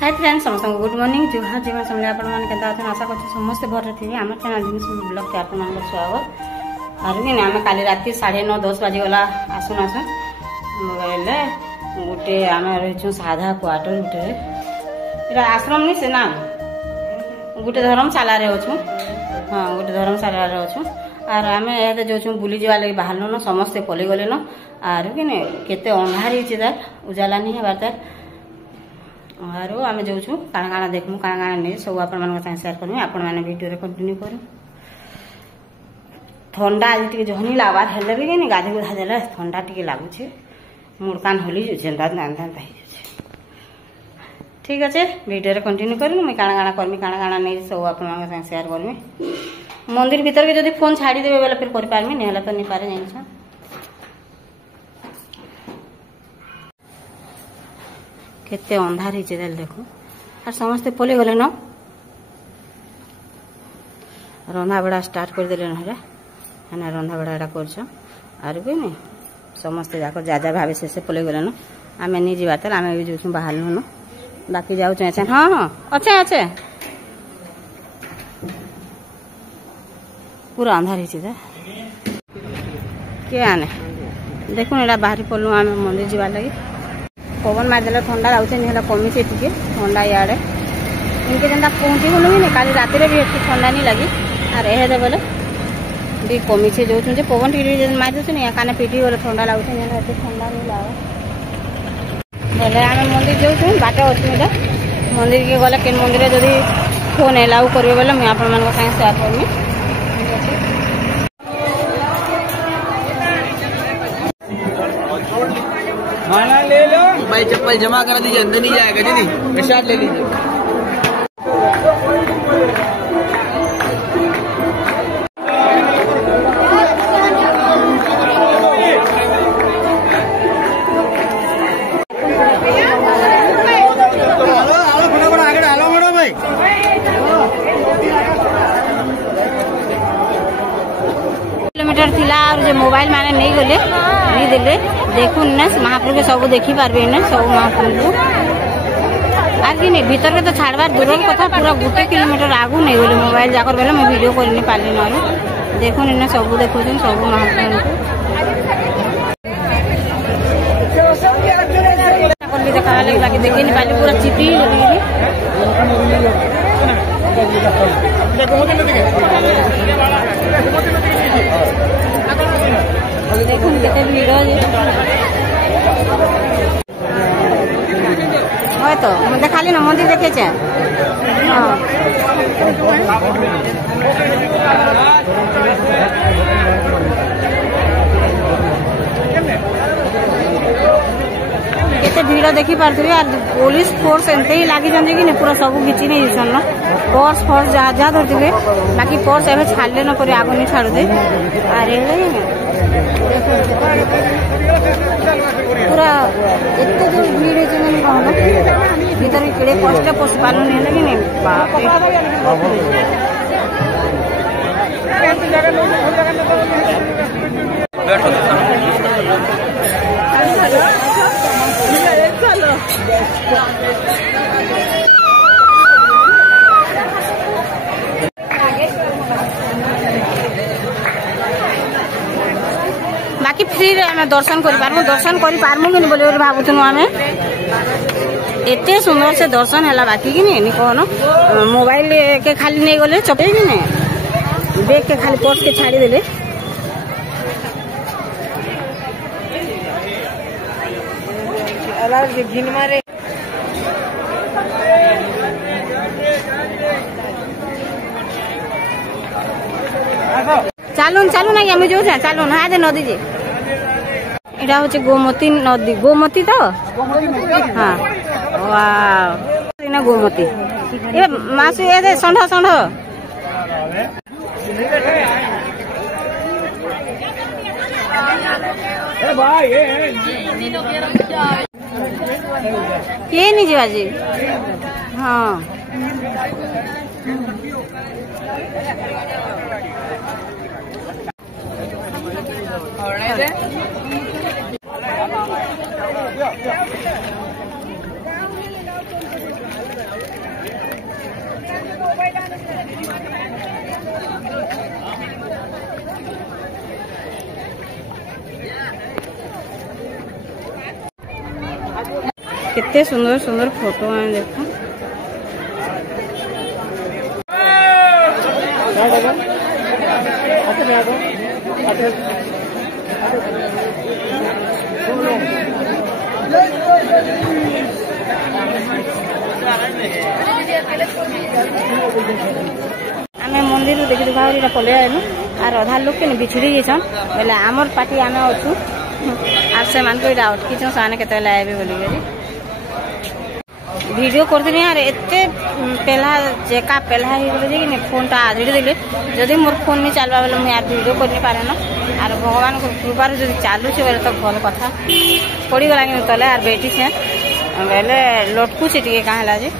Hi friends समस्त good morning जुहार जीवन समले आपण माने केता अथन आशा करछु समस्त भर थिबे हमर चैनल दिन सब ब्लॉग के आपण माने स्वागत आरु ने हम काली राती 9:30 10 बजे वाला आसुन मोबाइल गोटे हम रहछु साधा क्वार्टर गोटे एरा आश्रम नि से ना गोटे धर्मशाला रे अछु हां गोटे धर्मशाला रे अछु आर हम एते जोछु बुली जीवा लागि बाहरनो न समस्त पले गले न आरु ने केते अंधारी छिदा उजाला नि हेबाता आरो आमे जाऊछु काना काना देखमु काना काना ने सब आपण मन के शेयर करमु आपण माने वीडियो रे कंटिन्यू करू ठंडा आज टिके जहनी लाबार हेले भी ने गाधी गुधा देले ठंडा टिके लागु छे मुड़ कान होली जो जेंदा नांदा ताई छे ठीक আছে वीडियो रे कंटिन्यू करू मैं काना काना करमी काना काना ने सब आपण मन के शेयर करमी मंदिर भीतर के जदी फोन छाडी देबे बेला फिर कर पारमी नेहला तो नहीं पारे जानि छ केते अंधार हिचे देल देखो और समस्त पले गले न रंधा बड़ा स्टार्ट कर देले न हना रंधा बड़ा करछ आर भी ने समस्त जाको जाजा भाबे से पले गले न आमे नि जीवा त आमे भी जोछु बाहर न बाकी जाउ छ हां हां अच्छा अच्छा पूरा अंधार हिचे दे के आने देखो एडा बाहरी पल्लू आमे मंदिर जीवा लगी पवन मारदेला ठंडा लाउछे निहला कमी से टिके ठंडा याडे इनके जंदा पहुंची गलु नि काली राती रे भी एत ठंडा नहीं लगी आर एहे दे बोले भी कमी से जोछु जे पवन टिके जन मार देछ नि काने पीटी बोले ठंडा लाउछे निहला एत ठंडा नहीं लाओ बोले आमे मंदिर जोछु बाटे अछि मंदिर के गले केन मंदिर रे जदी फोन एलाउ करबे बोले मैं आपण मन को साइंस शेयर करमी खाना ले लो भाई चप्पल जमा करा दीजिए अंदर नहीं जाएगा जी नहीं प्रसाद ले लीजिए किलोमीटर थिला और जे मोबाइल माने नहीं गले नहीं देले देखुन ना महाप्रभु के सब देखी पारबे ना सब महाप्रभु आर कि नहीं भीतर के तो छाड़बार दूर कथा पूरा गोटे किलोमीटर आगु नहीं गले मोबाइल जाकर बेले मैं वीडियो करनी पाली न देखुन ना सब देखो सब महाप्रभु को देखा लगे बाकी देखे नहीं पाली पूरा चिपी देखो केते भीड़ है तो मैं खाली ना मंदिर देखे छे हां केते भीड़ देखी पारथि यार पुलिस फोर्स एंते ही लागी जंजे कि पूरा सब घिची नहीं दिसन न पर्स फोर्स जा जा धरथिबे बाकी पर्स एबे छाड़ले न करे आगो नहीं छाड़ दे अरे पूरा एते जो भीड़ है जने कहना भीतर केड़े कष्ट पशु पालन नहीं लगी नहीं बाप बाकी फ्री रे हमें दर्शन कर पारमु कि बोले भावुथनु हमें एते सुंदर से दर्शन हैला बाकी कि नहीं कहनो मोबाइल के खाली नहीं गले चपे कि नहीं बैग के खाली पर्स के छाड़ी देले अलग घिन मारे चालून चालू ना हमें जो चालून हाँ दे नदी जे एटा होचे गोमती नदी गोमती तो हाँ वाव ना गोमती ए मासु ए दे संढ संढ ए भाई ये नहीं जीवा जी हाँ कितने सुंदर सुंदर फोटो हैं देखो। आमे मंदिर देखी भाई पलि आलु आर अधा लोग के बिछड़ी जाइछन बोले आमर पार्टी आमे अच्छू आर से मान को अटकी से केते आए बोलिक वीडियो करते यार एते पहला जेका पहला ही बोले कि फोन टा आधड़ी देले जदि मोर फोन नहीं चलवा बोले मुझे यार वीडियो कर नहीं पारे ना आर भगवान को कृपार जब चालू छे बोले तो भल कथा पड़ी गला कि तले आर बेटी से बोले लटकू छे टिके काहेला जे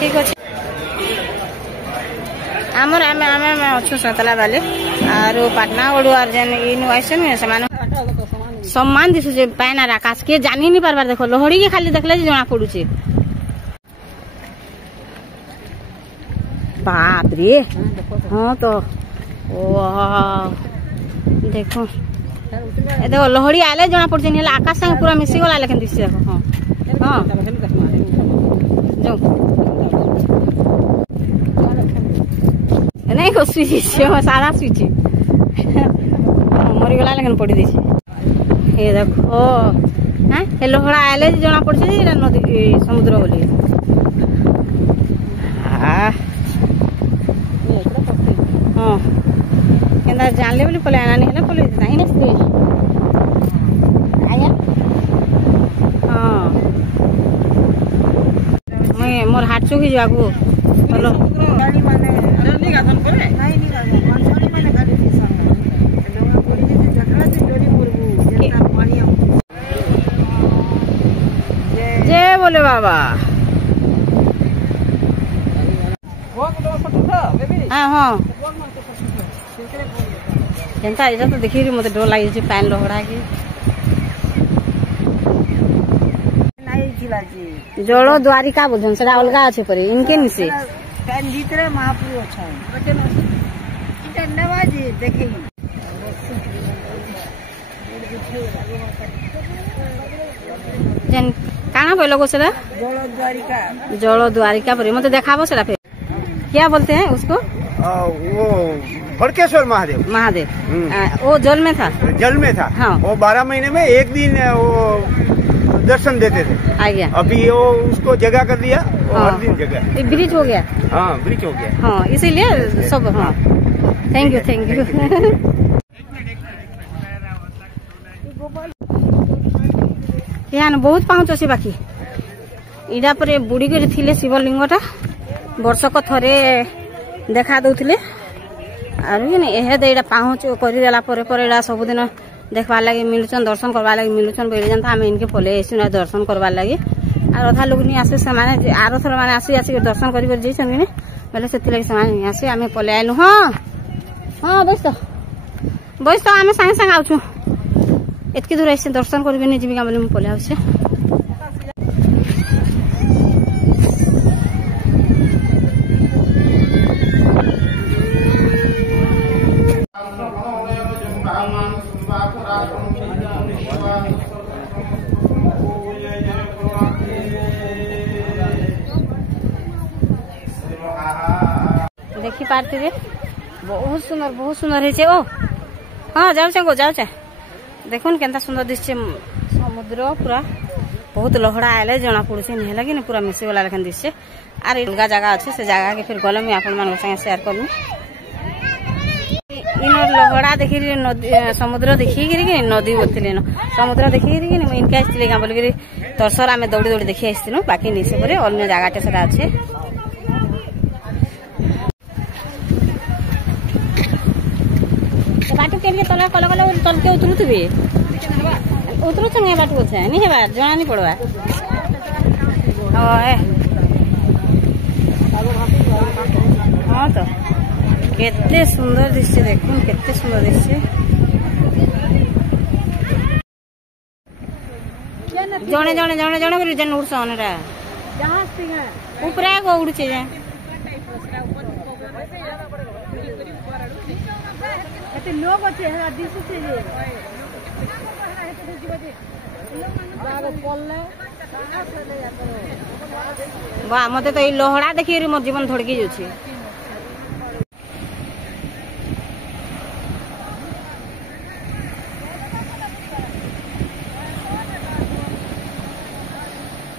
ठीक अच्छे आमर आमे आमे अच्छू सतला वाले आर पाटना ओडू आर जेन इन वाइसन से सम्मान दिशु जे पैन आर आकाश के जानी नहीं पारबार देखो लोहड़ी के खाली देखले जना पड़ू छे बाप रे हाँ तो देखो ए देखो लोहड़ी आले जना पड़ छे आकाश संग पूरा मिसी गला लेकिन दिस देखो हां हां जो नहीं को सुई सारा सुई मरी गला लेकिन पड़ी दी ये देखो हाँ ये लोहड़ा आले जना पड़े नदी समुद्र बोली हाँ क्या जानले बोली पले आना नहीं है पले नहीं नसते आया हाँ मैं मोर हाथ चुकी जागो चलो जय बोले बाबा हाँ हाँ केनता इजा तो देखी मत डर लगी पैन लोहड़ा के जल द्वारिका बोलछन सेटा अलगा আছে পরে इनके निसे पैन भीतर महाप्रभु अच्छा नवाजी देखी जन काना बोलो को सेटा जल द्वारिका पर मते देखाबो सेटा फिर क्या बोलते हैं उसको वो भड़केश्वर महादेव महादेव वो जल में था हाँ। वो 12 महीने में एक दिन वो दर्शन देते थे आज्ञा अभी वो उसको जगह कर दिया हाँ। हर दिन जगह ब्रिज हो गया हाँ ब्रिज हो गया हाँ इसीलिए सब हाँ थैंक यू यहाँ बहुत पहुँच अच्छी बाकी इटा पर बुड़ी कर थिले शिवलिंगटा वर्षक थरे देखा दौले आर पहुँच करदेला सबुदिन देखबार लगे मिलुचन दर्शन करवार लगे मिलुचन बोले जनता आम इनके पले आसुना दर्शन करवार लगे आर अधा लोग नहीं आसे से आर थर मैंने आसिक दर्शन कर बोले से आसे आम पले आलु हाँ हाँ बैस आम सागे सागे आउछु एतके दूर आसे दर्शन करें जीविका बोले मुझे पले आसे देखी पार्टी रे बहुत सुंदर है ओ हाँ जाऊ देखुन केंता सुंदर दिशे समुद्र पूरा बहुत लहड़ा आए जना पड़े नहीं लगे ना पूरा मिसी गला लेकिन दिशे आर अलग जगह अच्छे से जगह के फिर गले मुझे आपण संगे शेयर करमु इन लहड़ा देखी समुद्र देखी नदी बोलते समुद्र देखी इनके आसती क्या बोलिक दर्शर आम दौड़ी दौड़ी देखी आसलु बाकी नहीं से अन्य जगह से अच्छे बाटू के तला कल कल तलके उतरुवे उतरुच बाटू अच्छे नहीं है जना नहीं पड़वा हाँ तो केते सुंदर दिशे देखो केते सुंदर दिशे जने जने जने जने कर जन उड़सन रे ऊपर को उड़चे जे एते लोग अच्छे दिसु छे जे बाग पल्ले वाह मते तो ये लोहड़ा देखिए मोर जीवन धड़की जाଉଛି